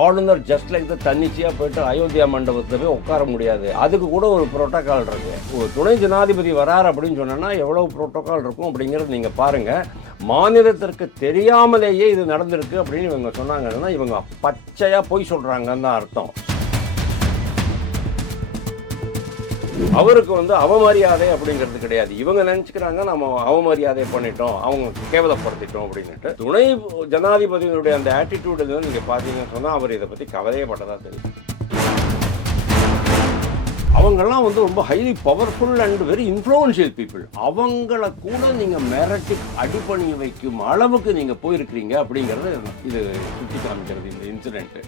ஆளுநர் just like தன்னிச்சையாக போயிட்டு அயோத்தியா மண்டபத்தில் போய் உட்கார முடியாது. அதுக்கு கூட ஒரு புரோட்டோக்கால் இருக்கு. ஒரு துணை ஜனாதிபதி வரார் அப்படின்னு சொன்னா எவ்வளவு புரோட்டோக்கால் இருக்கும் அப்படிங்கிறது நீங்க பாருங்க. மாநிலத்திற்கு தெரியாமலேயே இது நடந்திருக்கு அப்படின்னு இவங்க சொன்னாங்கன்னா இவங்க பச்சையா பொய் சொல்றாங்கன்னு தான் அர்த்தம். அவருக்கு அவமரியாதை அப்படிங்கிறது கிடையாது. இவங்க நினைச்சுக்கிறாங்க நம்ம அவமரியாதை பண்ணிட்டோம், அவங்க கேவலப்படுத்திட்டோம் அப்படின்னுட்டு. துணை ஜனாதிபதியினுடைய அந்த ஆட்டிடியூட் நீங்க பாத்தீங்கன்னு சொன்னா அவர் இதை பத்தி கவலையே பட்டதா தெரியும். அவங்கெல்லாம் ரொம்ப highly powerful and very influential people. அவங்கள கூட நீங்க மிரட்டி அடிப்பணி வைக்கும் அளவுக்கு நீங்க போயிருக்கிறீங்க அப்படிங்கிறது இது சுட்டி காமிக்கிறது இந்த இன்சிடென்ட்.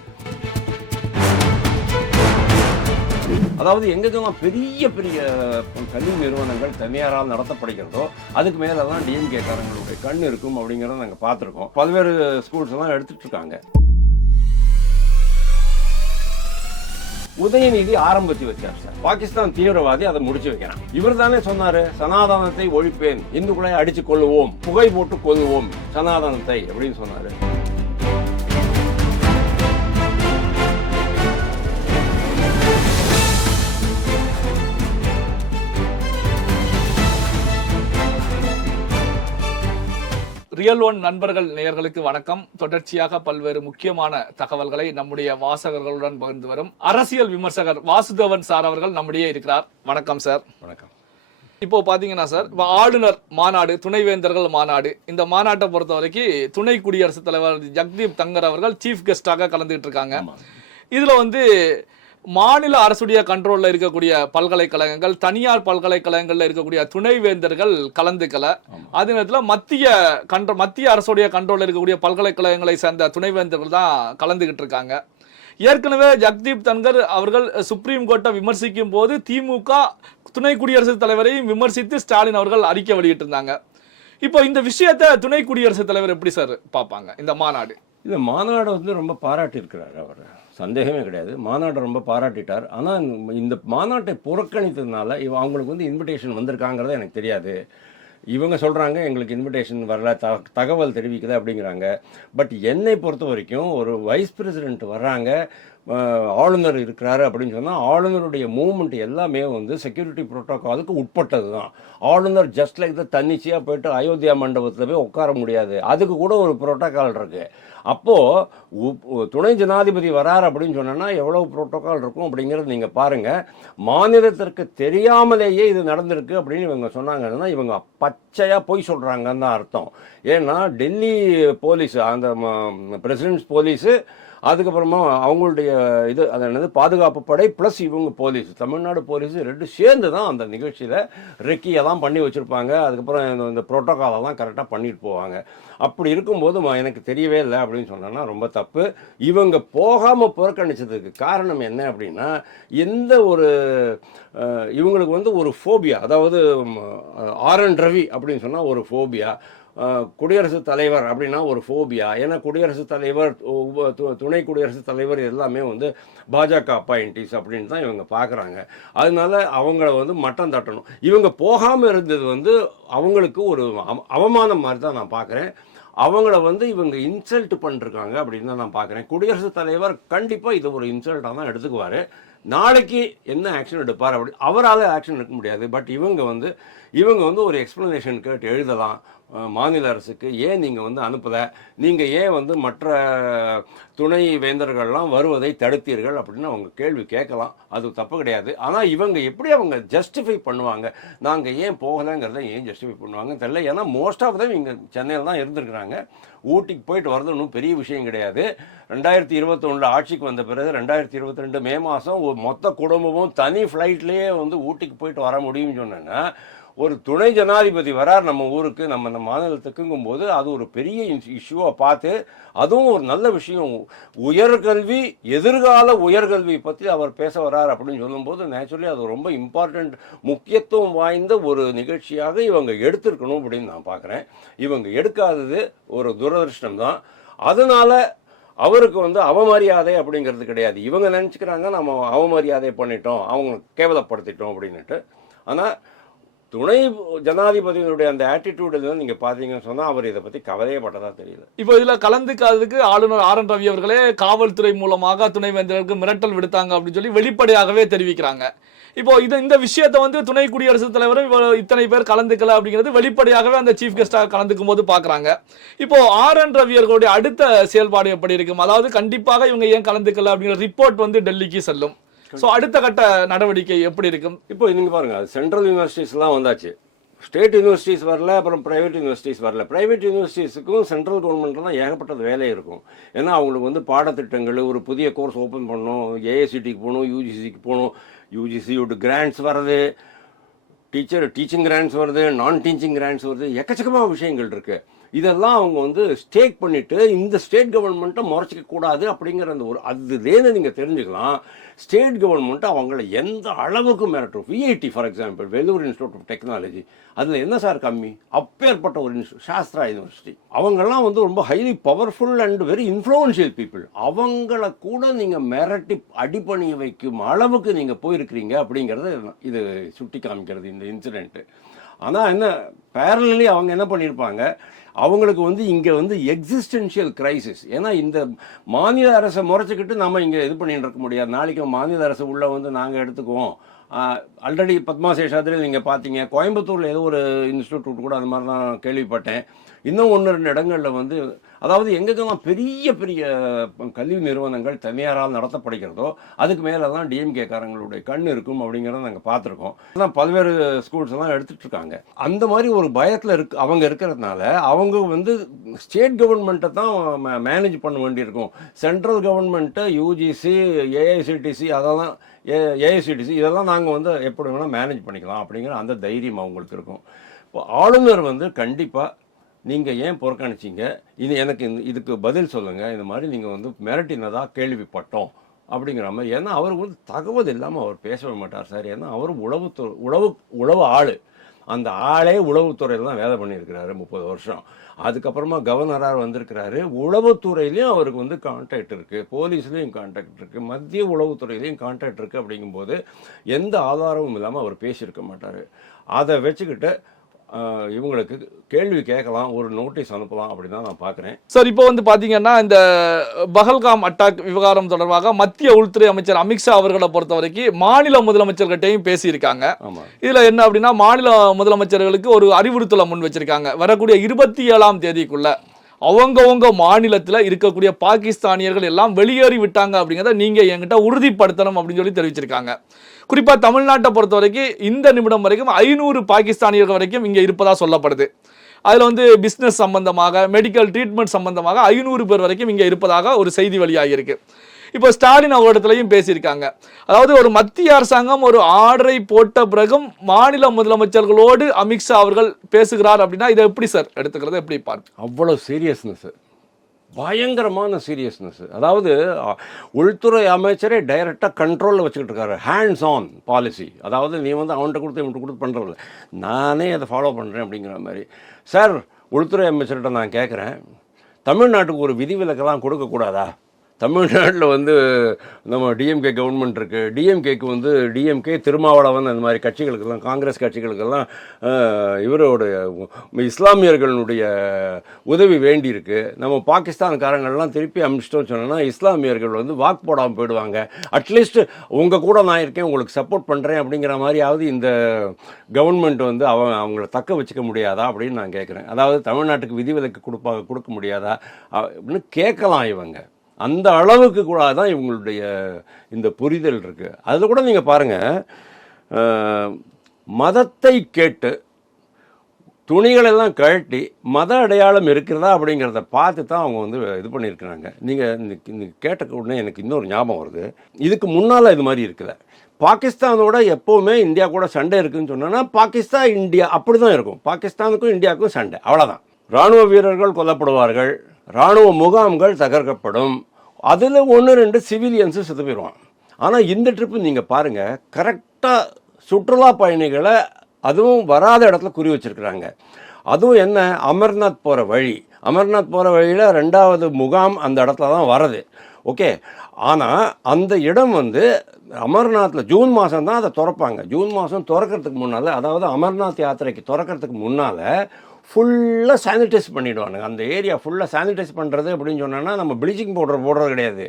அதாவது எங்கெல்லாம் பெரிய பெரிய கல்வி நிறுவனங்கள் தனியாரால் நடத்தப்படுகிறதோ அதுக்கு மேலே தான் டிஎம்கே காரங்களுடைய கண் இருக்கும் அப்படிங்கிறத நாங்கள் பார்த்துருக்கோம். பல்வேறு ஸ்கூல்ஸ் எல்லாம் எடுத்துட்டு இருக்காங்க. உதயநிதி ஆரம்பித்து வச்சார் சார். பாகிஸ்தான் தீவிரவாதி அதை முடிச்சு வைக்கிறான். இவர் தானே சொன்னாரு சனாதனத்தை ஒழிப்பேன், இந்துக்களை அடிச்சு கொள்ளுவோம், புகை போட்டு கொள்ளுவோம் சனாதனத்தை அப்படின்னு சொன்னாரு. ரியல் ஒன் நண்பர்கள் நேயர்களுக்கு வணக்கம். தொடர்ச்சியாக பல்வேறு முக்கியமான தகவல்களை நம்முடைய வாசகர்களுடன் பகிர்ந்து வரும் அரசியல் விமர்சகர் வாசுதேவன் சார் அவர்கள் நம்முடைய இருக்கிறார். வணக்கம் சார். வணக்கம். இப்போ பாத்தீங்கன்னா சார், ஆளுநர் மாநாடு, துணைவேந்தர்கள் மாநாடு, இந்த மாநாட்டை பொறுத்த வரைக்கும் துணை குடியரசுத் தலைவர் ஜக்தீப் தங்கர் அவர்கள் சீஃப் கெஸ்டாக கலந்துகிட்டு இருக்காங்க. இதுல மாநில அரசுடைய கண்ட்ரோல்ல இருக்கக்கூடிய பல்கலைக்கழகங்கள், தனியார் பல்கலைக்கழகங்கள்ல இருக்கக்கூடிய துணைவேந்தர்கள் கலந்துக்கல. அதே நேரத்தில் மத்திய அரசுடைய கண்ட்ரோல்ல இருக்கக்கூடிய பல்கலைக்கழகங்களை சேர்ந்த துணைவேந்தர்கள் தான் கலந்துகிட்டு இருக்காங்க. ஏற்கனவே ஜக்தீப் தங்கர் அவர்கள் சுப்ரீம் கோர்ட்டை விமர்சிக்கும் போது திமுக துணை குடியரசுத் தலைவரையும் விமர்சித்து ஸ்டாலின் அவர்கள் அறிக்கை வெளியிட்டு இருந்தாங்க. இப்போ இந்த விஷயத்தை துணை குடியரசுத் தலைவர் எப்படி சார் பார்ப்பாங்க? இந்த மாநாடு ரொம்ப பாராட்டி இருக்கிறார் அவர், சந்தேகமே கிடையாது. மாநாட்டை ரொம்ப பாராட்டிட்டார். ஆனால் இந்த மாநாட்டை புறக்கணித்ததுனால அவங்களுக்கு இன்விடேஷன் வந்திருக்காங்கிறத எனக்கு தெரியாது. இவங்க சொல்கிறாங்க எங்களுக்கு இன்விடேஷன் வரல, தகவல் தெரிவிக்குது அப்படிங்கிறாங்க. பட் என்னை பொறுத்த வரைக்கும் ஒரு வைஸ் பிரசிடென்ட் வர்றாங்க, ஆளுநர் இருக்கிறாரு அப்படின்னு சொன்னால் ஆளுநருடைய மூவ்மெண்ட் எல்லாமே செக்யூரிட்டி புரோட்டோக்காலுக்கு உட்பட்டது தான். ஆளுநர் ஜஸ்ட் லைக் தன்னிச்சையாக போயிட்டு அயோத்தியா மண்டபத்தில் போய் உட்கார முடியாது. அதுக்கு கூட ஒரு புரோட்டோக்கால் இருக்குது. அப்போது துணை ஜனாதிபதி வரார் அப்படின்னு சொன்னா எவ்வளவு புரோட்டோக்கால் இருக்கும் அப்படிங்கிறது நீங்கள் பாருங்கள். மாநிலத்திற்கு தெரியாமலேயே இது நடந்திருக்கு அப்படின்னு இவங்க சொன்னாங்கன்னா இவங்க பச்சையாக பொய் சொல்கிறாங்கன்னு தான் அர்த்தம். ஏன்னா டெல்லி போலீஸு, அந்த பிரசிடென்ட்ஸ் போலீஸு, அதுக்கப்புறமா அவங்களுடைய அது பாதுகாப்பு படை ப்ளஸ் இவங்க போலீஸ், தமிழ்நாடு போலீஸ் ரெண்டு சேர்ந்து தான் அந்த நிகழ்ச்சியில் ரெக்கியெல்லாம் பண்ணி வச்சுருப்பாங்க. அதுக்கப்புறம் இந்த புரோட்டோக்காலெல்லாம் கரெக்டாக பண்ணிட்டு போவாங்க. அப்படி இருக்கும்போது எனக்கு தெரியவே இல்லை அப்படின்னு சொன்னோன்னா ரொம்ப தப்பு. இவங்க போகாமல் புறக்கணிச்சதுக்கு காரணம் என்ன அப்படின்னா, எந்த ஒரு இவங்களுக்கு ஒரு ஃபோபியா, அதாவது ஆர்.என். ரவி அப்படின்னு சொன்னால் ஒரு ஃபோபியா, குடியரசுத் தலைவர் அப்படின்னா ஒரு ஃபோபியா. ஏன்னா குடியரசுத் தலைவர், துணை குடியரசுத் தலைவர் எல்லாமே பாஜக அப்பாயிண்டிஸ் அப்படின்னு தான் இவங்க பார்க்குறாங்க. அதனால அவங்கள மட்டம் தட்டணும். இவங்க போகாமல் இருந்தது அவங்களுக்கு ஒரு அவமானம் மாதிரி தான் நான் பார்க்குறேன். அவங்கள இவங்க இன்சல்ட் பண்ணிருக்காங்க அப்படின்னு தான் நான் பார்க்குறேன். குடியரசுத் தலைவர் கண்டிப்பாக இது ஒரு இன்சல்ட்டாக தான் எடுத்துக்குவார். நாளைக்கு என்ன ஆக்ஷன் எடுப்பார் அப்படி அவரால் ஆக்ஷன் எடுக்க முடியாது. பட் இவங்க ஒரு எக்ஸ்ப்ளனேஷன் கேட்டு எழுதலாம் மாநில அரசுக்கு. ஏன் நீங்கள் அனுப்பலை, நீங்கள் ஏன் மற்ற துணை வேந்தர்கள்லாம் வருவதை தடுத்தீர்கள் அப்படின்னு அவங்க கேள்வி கேட்கலாம். அது தப்பு கிடையாது. ஆனால் இவங்க எப்படி அவங்க ஜஸ்டிஃபை பண்ணுவாங்க, நாங்கள் ஏன் போகலைங்கிறத ஏன் ஜஸ்டிஃபை பண்ணுவாங்கன்னு தெரியல. ஏன்னா மோஸ்ட் ஆஃப் தம் இங்கே சென்னையில் தான் இருந்திருக்கிறாங்க. ஊட்டிக்கு போயிட்டு வரது ஒன்றும் பெரிய விஷயம் கிடையாது. 2021 ஆட்சிக்கு வந்த பிறகு 2022 மே மாதம் மொத்த குடும்பமும் தனி ஃப்ளைட்லேயே ஊட்டிக்கு போயிட்டு வர முடியும்னு சொன்னேன்னா, ஒரு துணை ஜனாதிபதி வரார் நம்ம ஊருக்கு, நம்ம மாநிலத்துக்குங்கும் போது அது ஒரு பெரிய இஷ்யூவை பார்த்து, அதுவும் ஒரு நல்ல விஷயம், உயர்கல்வி, எதிர்கால உயர்கல்வி பற்றி அவர் பேச வரார் அப்படின்னு சொல்லும்போது நேச்சுரலி அது ரொம்ப இம்பார்ட்டண்ட், முக்கியத்துவம் வாய்ந்த ஒரு நிகழ்ச்சியாக இவங்க எடுத்திருக்கணும் அப்படின்னு நான் பார்க்குறேன். இவங்க எடுக்காதது ஒரு துரதிருஷ்டம் தான். அதனால அவருக்கு அவமரியாதை அப்படிங்கிறது கிடையாது. இவங்க நினச்சிக்கிறாங்க நம்ம அவமரியாதை பண்ணிட்டோம், அவங்க கேவலப்படுத்திட்டோம் அப்படின்னுட்டு. ஆனால் துணை ஜனாதிபதியினுடைய அந்த ஆட்டிடியூடு நீங்கள் பார்த்தீங்கன்னு சொன்னால் அவர் இதை பற்றி கவலையே பட்டதா தெரியல. இப்போ இதில் கலந்துக்காததுக்கு ஆளுநர் ஆர் என் ரவி அவர்களே காவல்துறை மூலமாக துணைவேந்தருக்கு மிரட்டல் விடுத்தாங்க அப்படின்னு சொல்லி வெளிப்படையாகவே தெரிவிக்கிறாங்க. இப்போ இந்த விஷயத்தை வந்து துணை குடியரசுத் தலைவரும் இத்தனை பேர் கலந்துக்கல அப்படிங்கிறது வெளிப்படையாகவே அந்த சீஃப் கெஸ்டாக கலந்துக்கும் போது பார்க்குறாங்க. இப்போ ஆர் என் ரவி அவர்களுடைய அடுத்த செயல்பாடு எப்படி இருக்கும்? அதாவது கண்டிப்பாக இவங்க ஏன் கலந்துக்கல அப்படிங்கிற ரிப்போர்ட் வந்து டெல்லிக்கு செல்லும். ஸோ அடுத்த கட்ட நடவடிக்கை எப்படி இருக்கும்? இப்போ நீங்கள் பாருங்கள், சென்ட்ரல் யூனிவர்சிட்டிஸ்லாம் வந்தாச்சு, ஸ்டேட் யூனிவர்சிட்டிஸ் வரல, அப்புறம் ப்ரைவேட் யூனிவர்சிட்டிஸ் வரல. ப்ரைவேட் யூனிவர்சிட்டிஸுக்கும் சென்ட்ரல் கவர்மெண்ட்டில் தான் ஏகப்பட்டது வேலை இருக்கும். ஏன்னா அவங்களுக்கு வந்து பாடத்திட்டங்கள், ஒரு புதிய கோர்ஸ் ஓப்பன் பண்ணணும், ஏஐசிடிக்கு போகணும், யூஜிசிக்கு போகணும், யூஜிசியோட கிராண்ட்ஸ் வருது, டீச்சிங் கிராண்ட்ஸ் வருது, நான் டீச்சிங் கிராண்ட்ஸ் வருது, எக்கச்சக்கமாக விஷயங்கள் இருக்குது. இதெல்லாம் அவங்க வந்து ஸ்டேக் பண்ணிவிட்டு இந்த ஸ்டேட் கவர்மெண்ட்டை முறைச்சிக்க கூடாது அப்படிங்கிற அந்த ஒரு அதுலேருந்து நீங்கள் தெரிஞ்சுக்கலாம் ஸ்டேட் கவர்மெண்ட்டு அவங்கள எந்த அளவுக்கு மிரட்டும். VIT for example, Vellore institute of technology, அதில் என்ன சார் கம்மி? அப்பேற்பட்ட ஒரு இன்ஸ்டியூட், சாஸ்திரா யூனிவர்சிட்டி, அவங்கெல்லாம் வந்து ரொம்ப highly powerful and very influential people. அவங்கள கூட நீங்கள் மிரட்டி அடிப்பணிய வைக்கும் அளவுக்கு நீங்கள் போயிருக்கிறீங்க அப்படிங்கிறத இது சுட்டி காமிக்கிறது இந்த இன்சிடெண்ட்டு. ஆனால் என்ன பேரலி அவங்க என்ன பண்ணியிருப்பாங்க, அவங்களுக்கு வந்து இங்கே வந்து எக்ஸிஸ்டென்ஷியல் கிரைசிஸ். ஏன்னா இந்த மாநில அரசை முறைச்சிக்கிட்டு நம்ம இங்கே இது பண்ணிட்டு இருக்க முடியாது. நாளைக்கு மாநில அரசு உள்ளே வந்து நாங்கள் எடுத்துக்குவோம். ஆல்ரெடி பத்மா சேஷாத்ரி நீங்கள் பார்த்தீங்க, கோயம்புத்தூரில் ஏதோ ஒரு இன்ஸ்டியூட் கூட அது மாதிரி தான் கேள்விப்பட்டேன். இன்னும் 1-2 இடங்களில் வந்து, அதாவது எங்கெங்கெல்லாம் பெரிய பெரிய கல்வி நிறுவனங்கள் தனியாரால் நடத்தப்படுகிறதோ அதுக்கு மேலே தான் டிஎம்கே காரங்களுடைய கண் இருக்கும் அப்படிங்கிறத நாங்கள் பார்த்துருக்கோம். அதான் பல்வேறு ஸ்கூல்ஸ் எல்லாம் எடுத்துகிட்டு இருக்காங்க. அந்த மாதிரி ஒரு பயத்தில் அவங்க இருக்கிறதுனால அவங்க வந்து ஸ்டேட் கவர்மெண்ட்டை தான் மேனேஜ் பண்ண வேண்டியிருக்கும். சென்ட்ரல் கவர்மெண்ட்டை யூஜிசி, ஏஐசிடிசி, அதெல்லாம் ஏஐசிடிசி இதெல்லாம் நாங்கள் வந்து எப்படி வேணால் மேனேஜ் பண்ணிக்கலாம் அப்படிங்கிற அந்த தைரியம் அவங்களுக்கு இருக்கும். இப்போ ஆளுநர் வந்து கண்டிப்பாக நீங்கள் ஏன் புறக்கணிச்சிங்க, இது எனக்கு இதுக்கு பதில் சொல்லுங்கள், இந்த மாதிரி நீங்கள் வந்து மிரட்டினதாக கேள்விப்பட்டோம் அப்படிங்கிற மாதிரி. ஏன்னா அவர் வந்து தகவல் இல்லாமல் அவர் பேசவே மாட்டார் சார். ஏன்னா அவர் உளவு ஆள். அந்த ஆளே உளவுத்துறையில் தான் வேலை பண்ணியிருக்கிறாரு 30 வருஷம். அதுக்கப்புறமா கவர்னராக வந்திருக்கிறாரு. உளவுத்துறையிலையும் அவருக்கு வந்து கான்டாக்ட் இருக்குது, போலீஸ்லேயும் கான்டாக்ட் இருக்குது, மத்திய உளவுத்துறையிலையும் கான்டாக்ட் இருக்குது. அப்படிங்கும்போது எந்த ஆதாரமும் இல்லாமல் அவர் பேசியிருக்க மாட்டார். அதை வச்சுக்கிட்டு இவங்களுக்கு கேள்வி கேட்கலாம், ஒரு நோட்டீஸ் அனுப்பலாம் அப்படின்னு தான் நான் பார்க்குறேன். சார், இப்போ வந்து பார்த்தீங்கன்னா இந்த பஹல்காம் அட்டாக் விவகாரம் தொடர்பாக மத்திய உள்துறை அமைச்சர் அமித்ஷா அவர்களை பொறுத்த வரைக்கும் மாநில முதலமைச்சர்கிட்டையும் பேசியிருக்காங்க. இதில் என்ன அப்படின்னா, மாநில முதலமைச்சர்களுக்கு ஒரு அறிவுறுத்தலை முன் வச்சிருக்காங்க. வரக்கூடிய 27ஆம் தேதிக்குள்ள அவங்கவுங்க மாநிலத்தில் இருக்கக்கூடிய பாகிஸ்தானியர்கள் எல்லாம் வெளியேறி விட்டாங்க அப்படிங்கிறத நீங்கள் என்கிட்ட உறுதிப்படுத்தணும் அப்படின்னு சொல்லி தெரிவிச்சிருக்காங்க. குறிப்பாக தமிழ்நாட்டை பொறுத்த வரைக்கும் இந்த நிமிடம் வரைக்கும் 500 பாகிஸ்தானியர்கள் வரைக்கும் இங்கே இருப்பதாக சொல்லப்படுது. அதில் வந்து பிஸ்னஸ் சம்பந்தமாக, மெடிக்கல் ட்ரீட்மெண்ட் சம்பந்தமாக 500 பேர் வரைக்கும் இங்கே இருப்பதாக ஒரு செய்தி வெளியாகியிருக்கு. இப்போ ஸ்டாலின் அவரிடத்துலையும் பேசியிருக்காங்க. அதாவது ஒரு மத்திய அரசாங்கம் ஒரு ஆர்டரை போட்ட பிறகும் மாநில முதலமைச்சர்களோடு அமித்ஷா அவர்கள் பேசுகிறார் அப்படின்னா இதை எப்படி சார் எடுத்துக்கிறது, எப்படி பார்க்க? அவ்வளோ சீரியஸ்னஸ், பயங்கரமான சீரியஸ்னஸ். அதாவது உள்துறை அமைச்சரே டைரெக்டாக கண்ட்ரோலில் வச்சுக்கிட்டு இருக்காரு, ஹேண்ட்ஸ் ஆன் பாலிசி. அதாவது நீ வந்து அவன்கிட்ட கொடுத்து இவன்கிட்ட கொடுத்து பண்ணுறதில்ல, நானே அதை ஃபாலோ பண்ணுறேன் அப்படிங்கிற மாதிரி. சார், உள்துறை அமைச்சர்கிட்ட நான் கேட்குறேன், தமிழ்நாட்டுக்கு ஒரு விதிவிலக்கெல்லாம் கொடுக்கக்கூடாதா? தமிழ்நாட்டில் வந்து நம்ம டிஎம்கே கவர்மெண்ட் இருக்குது. டிஎம்கேக்கு வந்து டிஎம்கே, திருமாவளவன், அந்த மாதிரி கட்சிகளுக்கெல்லாம், காங்கிரஸ் கட்சிகளுக்கெல்லாம் இவரோட இஸ்லாமியர்களுடைய உதவி வேண்டியிருக்கு. நம்ம பாகிஸ்தான்காரங்கள்லாம் திருப்பி அனுப்பிச்சிட்டோம்னு சொன்னோன்னா இஸ்லாமியர்கள் வந்து வாக்கு போடாமல் போயிடுவாங்க. அட்லீஸ்ட் உங்கள் கூட நான் இருக்கேன், உங்களுக்கு சப்போர்ட் பண்ணுறேன் அப்படிங்கிற மாதிரியாவது இந்த கவர்மெண்ட் வந்து அவங்கள தக்க வச்சுக்க முடியாதா அப்படின்னு நான் கேட்குறேன். அதாவது தமிழ்நாட்டுக்கு விதிவிலக்கு கொடுக்க முடியாதா அப்படின்னு கேட்கலாம் இவங்க. அந்த அளவுக்கு கூட தான் இவங்களுடைய இந்த புரிதல் இருக்குது. அதில் கூட நீங்கள் பாருங்கள், மதத்தை கேட்டு துணிகளெல்லாம் கழட்டி மத அடையாளம் இருக்கிறதா அப்படிங்கிறத பார்த்து தான் அவங்க வந்து இது பண்ணியிருக்கிறாங்க. நீங்கள் கேட்ட உடனே எனக்கு இன்னொரு ஞாபகம் வருது. இதுக்கு முன்னால் இது மாதிரி இருக்குல்ல, பாகிஸ்தானோட எப்போவுமே இந்தியா கூட சண்டை இருக்குதுன்னு சொன்னோன்னா பாகிஸ்தான் இந்தியா அப்படி தான் இருக்கும். பாகிஸ்தானுக்கும் இந்தியாவுக்கும் சண்டை, அவ்வளோதான். இராணுவ வீரர்கள் கொல்லப்படுவார்கள், இராணுவ முகாம்கள் தகர்க்கப்படும், அதில் 1-2 சிவிலியன்ஸு செத்து போயிடுவான். ஆனால் இந்த ட்ரிப்பு நீங்கள் பாருங்கள், கரெக்டாக சுற்றுலா பயணிகளை அதுவும் வராத இடத்துல குறி வச்சுருக்குறாங்க. அதுவும் என்ன, அமர்நாத் போகிற வழி, அமர்நாத் போகிற வழியில் 2வது முகாம் அந்த இடத்துல தான் வருது. ஓகே, ஆனால் அந்த இடம் வந்து அமர்நாத்தில் ஜூன் மாதம் தான் அதை திறப்பாங்க. ஜூன் மாதம் திறக்கிறதுக்கு முன்னால், அதாவது அமர்நாத் யாத்திரைக்கு திறக்கிறதுக்கு முன்னால் ஃபுல்லாக சானிடைஸ் பண்ணிவிடுவானுங்க. அந்த ஏரியா ஃபுல்லாக சானிடைஸ் பண்ணுறது அப்படின்னு சொன்னோன்னா நம்ம ப்ளீச்சிங் பவுடர் போடுறது கிடையாது.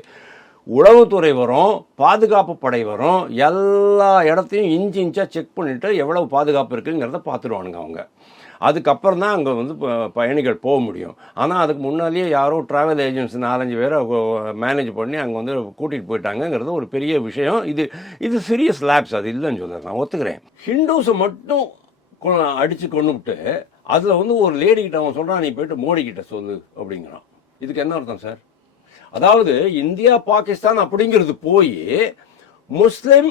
உளவுத்துறை வரும், பாதுகாப்பு படை வரும், எல்லா இடத்தையும் இன்ச்சு இன்ச்சாக செக் பண்ணிவிட்டு எவ்வளவு பாதுகாப்பு இருக்குங்கிறத பார்த்துடுவானுங்க அவங்க. அதுக்கப்புறம் தான் அங்கே வந்து பயணிகள் போக முடியும். ஆனால் அதுக்கு முன்னாலேயே யாரோ ட்ராவல் ஏஜென்ட்ஸ் 4-5 பேரை மேனேஜ் பண்ணி அங்கே வந்து கூட்டிகிட்டு போயிட்டாங்கங்கிறது ஒரு பெரிய விஷயம். இது சீரியஸ் லேப்ஸ், அது இல்லைன்னு சொல்கிறேன், நான் ஒத்துக்கிறேன். ஹிந்துஸை மட்டும் அடித்து கொண்டுவிட்டு அதில் வந்து ஒரு லேடிக்கிட்ட அவன் சொல்கிறான், நீ போய்ட்டு மோடிக்கிட்ட சொல்லு அப்படிங்கிறான். இதுக்கு என்ன அர்த்தம் சார்? அதாவது இந்தியா பாகிஸ்தான் அப்படிங்கிறது போய் முஸ்லிம்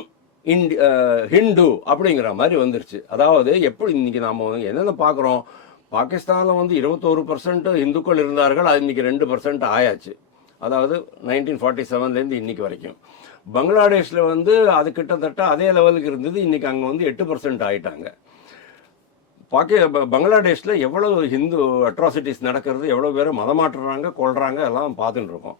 ஹிந்து அப்படிங்கிற மாதிரி வந்துருச்சு. அதாவது எப்படி இன்னைக்கு நாம் என்னென்ன பார்க்குறோம், பாகிஸ்தானில் வந்து 21% இந்துக்கள் இருந்தார்கள், அது இன்னைக்கு 2% ஆயாச்சு. அதாவது 1947லேருந்து இன்னைக்கு வரைக்கும். பங்களாதேஷில் வந்து அது கிட்டத்தட்ட அதே லெவலுக்கு இருந்தது, இன்னைக்கு அங்கே வந்து 8% ஆயிட்டாங்க. பங்களாதேஷில் எவ்வளோ ஹிந்து அட்ராசிட்டிஸ் நடக்கிறது, எவ்வளோ பேர் மதமாற்றுறாங்க, கொள்றாங்க, எல்லாம் பார்த்துட்டு இருக்கோம்.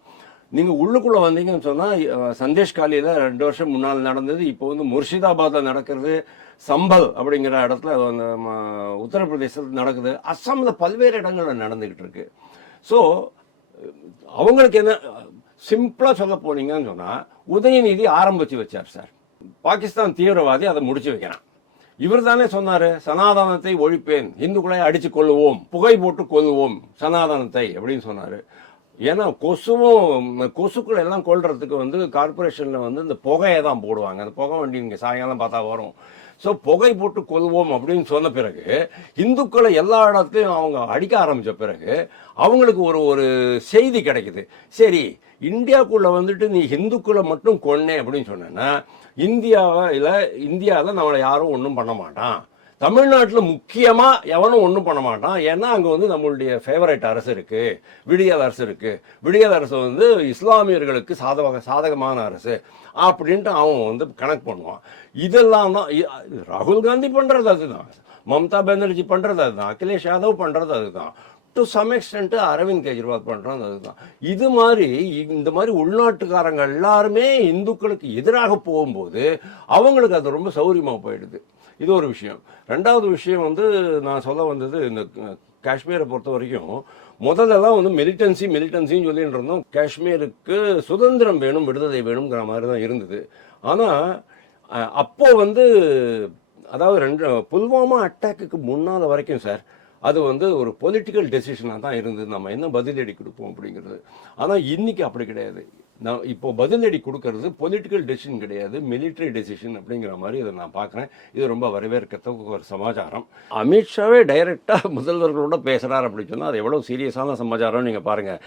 நீங்கள் உள்ளுக்குள்ளே வந்தீங்கன்னு சொன்னால் சந்தேஷ்காலியில் 2 வருஷம் முன்னால் நடந்தது, இப்போ வந்து முர்ஷிதாபாத்தில் நடக்கிறது, சம்பல் அப்படிங்கிற இடத்துல உத்தரப்பிரதேசத்தில் நடக்குது, அஸ்ஸாமில் பல்வேறு இடங்களில் நடந்துக்கிட்டு இருக்கு. ஸோ அவங்களுக்கு என்ன, சிம்பிளாக சொல்ல போனீங்கன்னு சொன்னால் உதயநிதி ஆரம்பித்து வச்சார் சார். பாகிஸ்தான் தீவிரவாதி அதை முடிச்சு வைக்கிறான். இவர் தானே சொன்னார், சனாதனத்தை ஒழிப்பேன், இந்துக்களை அடித்து கொள்ளுவோம், புகை போட்டு கொள்ளுவோம் சனாதனத்தை அப்படின்னு சொன்னார். ஏன்னா கொசுக்கள் எல்லாம் கொள்றதுக்கு வந்து கார்பரேஷனில் வந்து இந்த புகையை தான் போடுவாங்க. அந்த புகை வண்டி இங்கே சாயங்காலம் பார்த்தா வரும். ஸோ புகை போட்டு கொள்வோம் அப்படின்னு சொன்ன பிறகு இந்துக்களை எல்லா இடத்துலையும் அவங்க அடிக்க ஆரம்பித்த பிறகு அவங்களுக்கு ஒரு செய்தி கிடைக்குது. சரி, இந்தியாவுக்குள்ளே வந்துட்டு நீ இந்துக்களை மட்டும் கொன்னே அப்படின்னு சொன்னேன்னா இந்தியாவில் நம்மளை யாரும் ஒன்றும் பண்ண மாட்டான். தமிழ்நாட்டில் முக்கியமாக எவனும் ஒன்றும் பண்ண மாட்டான். ஏன்னா அங்கே வந்து நம்மளுடைய ஃபேவரட் அரசு இருக்குது, விடியல் அரசு இருக்குது. விடியல் அரசு வந்து இஸ்லாமியர்களுக்கு சாதகமான அரசு அப்படின்ட்டு அவன் வந்து கணக்கு பண்ணுவான். இதெல்லாம் தான் ராகுல் காந்தி பண்ணுறது அதுதான், மம்தா பானர்ஜி பண்ணுறது அதுதான், அகிலேஷ் யாதவ் பண்ணுறது அதுதான், to some extent Arvind Kejriwal பண்ணுறது அதுதான். இந்த மாதிரி உள்நாட்டுக்காரங்க எல்லாருமே இந்துக்களுக்கு எதிராக போகும்போது அவங்களுக்கு அது ரொம்ப சௌரியமாக போயிடுது. இது ஒரு விஷயம். 2வது விஷயம் வந்து நான் சொல்ல வந்தது, இந்த காஷ்மீரை பொறுத்த வரைக்கும் முதல்லலாம் வந்து மிலிட்டன்சின்னு சொல்லிட்டு இருந்தோம். காஷ்மீருக்கு சுதந்திரம் வேணும், விடுதலை வேணுங்கிற மாதிரி தான் இருந்தது. ஆனால் அப்போ வந்து அதாவது புல்வாமா அட்டாக்குக்கு முன்னால் வரைக்கும் சார் அது வந்து ஒரு பொலிட்டிக்கல் டெசிஷனாக தான் இருந்தது, நம்ம என்ன பதிலடி கொடுப்போம் அப்படிங்கிறது. ஆனால் இன்னைக்கு அப்படி கிடையாது. நான் இப்போ பதிலடி கொடுக்கறது பொலிட்டிக்கல் டெசிஷன் கிடையாது, மிலிட்ரி டெசிஷன் அப்படிங்கிற மாதிரி இதை நான் பார்க்குறேன். இது ரொம்ப வரவேற்கத்தக்க ஒரு சமாச்சாரம். அமித்ஷாவே டைரெக்டாக முதல்வர்களோட பேசுகிறார் அப்படின்னு சொன்னால் அது எவ்வளோ சீரியஸான சமாச்சாரம் நீங்கள் பாருங்கள்.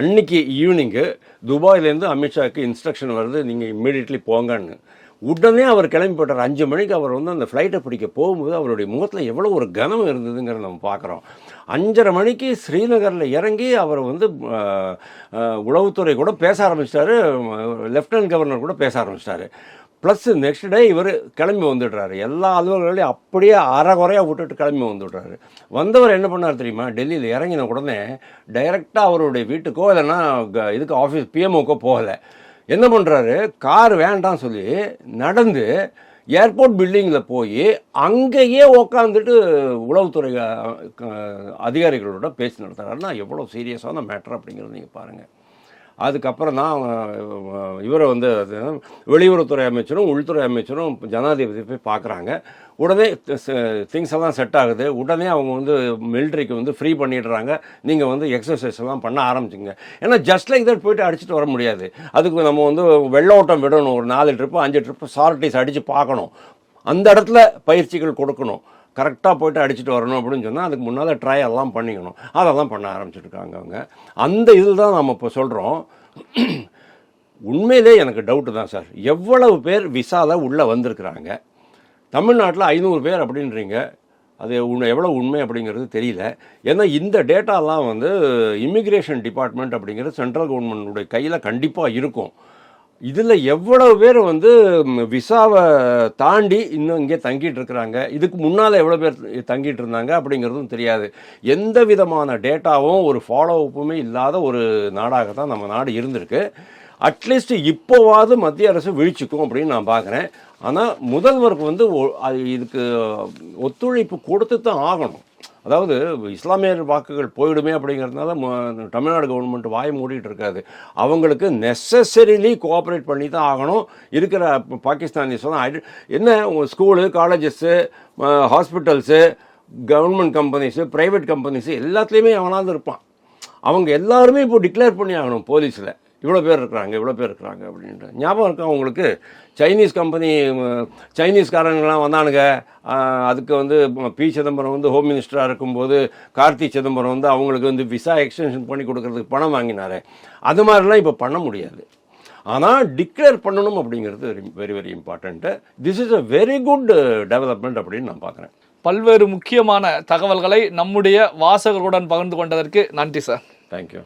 அன்னைக்கு ஈவினிங்கு துபாயிலேருந்து அமித்ஷாவுக்கு இன்ஸ்ட்ரக்ஷன் வருது, நீங்கள் இம்மீடியட்லி போங்கன்னு. உடனே அவர் கிளம்பி போட்டார். 5 மணிக்கு அவர் வந்து அந்த ஃப்ளைட்டை பிடிக்க போகும்போது அவருடைய முகத்தில் எவ்வளோ ஒரு கனம் இருந்ததுங்கிறத நம்ம பார்க்குறோம். 5:30 மணிக்கு ஸ்ரீநகரில் இறங்கி அவர் வந்து உளவுத்துறை கூட பேச ஆரம்பிச்சிட்டாரு, லெஃப்டினன்ட் கவர்னர் கூட பேச ஆரம்பிச்சிட்டாரு. ப்ளஸ் நெக்ஸ்ட் டே இவர் கிளம்பி வந்துடுறாரு. எல்லா அலுவலர்களையும் அப்படியே அறகுறையாக விட்டுட்டு கிளம்பி வந்துடுறாரு. வந்தவர் என்ன பண்ணார் தெரியுமா, டெல்லியில் இறங்கின உடனே டைரெக்டாக அவருடைய வீட்டுக்கோ இல்லைன்னா இதுக்கு ஆஃபீஸ் பிஎம்ஓக்கோ போகலை. என்ன பண்ணுறாரு, கார் வேண்டாம் சொல்லி நடந்து ஏர்போர்ட் பில்டிங்கில் போய் அங்கேயே உக்காந்துட்டு உளவுத்துறை அதிகாரிகளோட பேசி நடத்துகிறாருன்னா எவ்வளோ சீரியஸான மேட்டர் அப்படிங்கிறது நீங்கள் பாருங்கள். அதுக்கப்புறம் தான் இவரை வந்து வெளியுறவுத்துறை அமைச்சரும் உள்துறை அமைச்சரும் ஜனாதிபதி போய் பார்க்குறாங்க. உடனே திங்ஸ் எல்லாம் செட் ஆகுது. உடனே அவங்க வந்து மிலிட்ரிக்கு வந்து ஃப்ரீ பண்ணிடுறாங்க, நீங்கள் வந்து எக்ஸசைஸ் எல்லாம் பண்ண ஆரம்பிச்சுங்க. ஏன்னா ஜஸ்ட் லைக் தட் போய்ட்டு அடிச்சுட்டு வர முடியாது. அதுக்கு நம்ம வந்து வெள்ளோட்டம் விடணும், ஒரு 4 ட்ரிப்பு 5 ட்ரிப்பு சார்ட்டிஸ் அடித்து பார்க்கணும், அந்த இடத்துல பயிற்சிகள் கொடுக்கணும், கரெக்டாக போய்ட்டு அடிச்சுட்டு வரணும் அப்படின்னு சொன்னால் அதுக்கு முன்னால் ட்ரை எல்லாம் பண்ணிக்கணும். அதெல்லாம் பண்ண ஆரம்பிச்சுட்ருக்காங்க அவங்க. அந்த இதில் தான் நம்ம இப்போ சொல்கிறோம். உண்மையிலே எனக்கு டவுட்டு தான் சார், எவ்வளவு பேர் விசாவில் உள்ளே வந்திருக்கிறாங்க. தமிழ்நாட்டில் 500 பேர் அப்படின்றீங்க, அது எவ்வளோ உண்மை அப்படிங்கிறது தெரியல. ஏன்னா இந்த டேட்டாலாம் வந்து இமிக்ரேஷன் டிபார்ட்மெண்ட் அப்படிங்கிறது சென்ட்ரல் கவர்மெண்ட்டுடைய கையில் கண்டிப்பாக இருக்கும். இதில் எவ்வளவு பேர் வந்து விசாவை தாண்டி இன்னும் இங்கே தங்கிட்டு இருக்கிறாங்க, இதுக்கு முன்னால் எவ்வளோ பேர் தங்கிட்டு இருந்தாங்க அப்படிங்கிறதும் தெரியாது. எந்த விதமான டேட்டாவும் ஒரு ஃபாலோ அப்புமே இல்லாத ஒரு நாடாக தான் நம்ம நாடு இருந்திருக்கு. அட்லீஸ்ட் இப்போவாவது மத்திய அரசு விழிச்சுக்கும் அப்படின்னு நான் பார்க்குறேன். ஆனால் முதல்வருக்கு வந்து இதுக்கு ஒத்துழைப்பு கொடுத்து தான் ஆகணும். அதாவது இஸ்லாமியர் வாக்குகள் போயிடுமே அப்படிங்கிறதுனால தமிழ்நாடு கவர்மெண்ட் வாய் மூடிட்டு இருக்காது. அவங்களுக்கு நெசசரிலி கோஆப்ரேட் பண்ணி தான் ஆகணும். இருக்கிற பாகிஸ்தானிஸ் என்ன school, colleges, hospitals, government companies, private companies எல்லாத்துலேயுமே அவனாவது இருப்பான். அவங்க எல்லாருமே இப்போ டிக்ளேர் பண்ணி ஆகணும் போலீஸில், இவ்வளோ பேர் இருக்கிறாங்க அப்படின்ட்டு. ஞாபகம் இருக்கா உங்களுக்கு? சைனீஸ் கம்பெனி, சைனீஸ்காரங்களாம் வந்தானுங்க. அதுக்கு வந்து பி சிதம்பரம் வந்து ஹோம் மினிஸ்டராக இருக்கும்போது கார்த்தி சிதம்பரம் வந்து அவங்களுக்கு வந்து விசா எக்ஸ்டென்ஷன் பண்ணி கொடுக்கறதுக்கு பணம் வாங்கினாரு. அது மாதிரிலாம் இப்போ பண்ண முடியாது. ஆனால் டிக்ளேர் பண்ணணும் அப்படிங்கிறது very very important. This is a very good development அப்படின்னு நான் பார்க்குறேன். பல்வேறு முக்கியமான தகவல்களை நம்முடைய வாசகர்களுடன் பகிர்ந்து கொண்டதற்கு நன்றி சார். தேங்க்யூ.